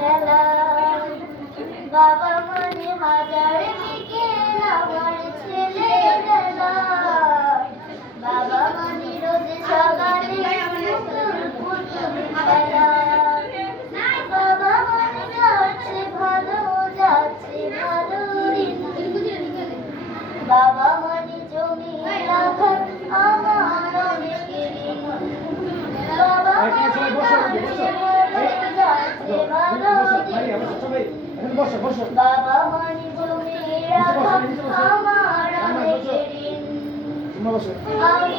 খেলা বাবা মানে হাজার বিকেল আমার ছেলেবেলা বাবা মানে রোজ সকালে পুতুল পুতুল খেলা বাবা মানে যাচ্ছে ভালো দিন বাবা মানে জমি রাখা আমার অনেক ঋণ বাবা মানে যাচ্ছে ভালো দিন বাবা মানে জমি রাখা আমার অনেক ঋণ আমি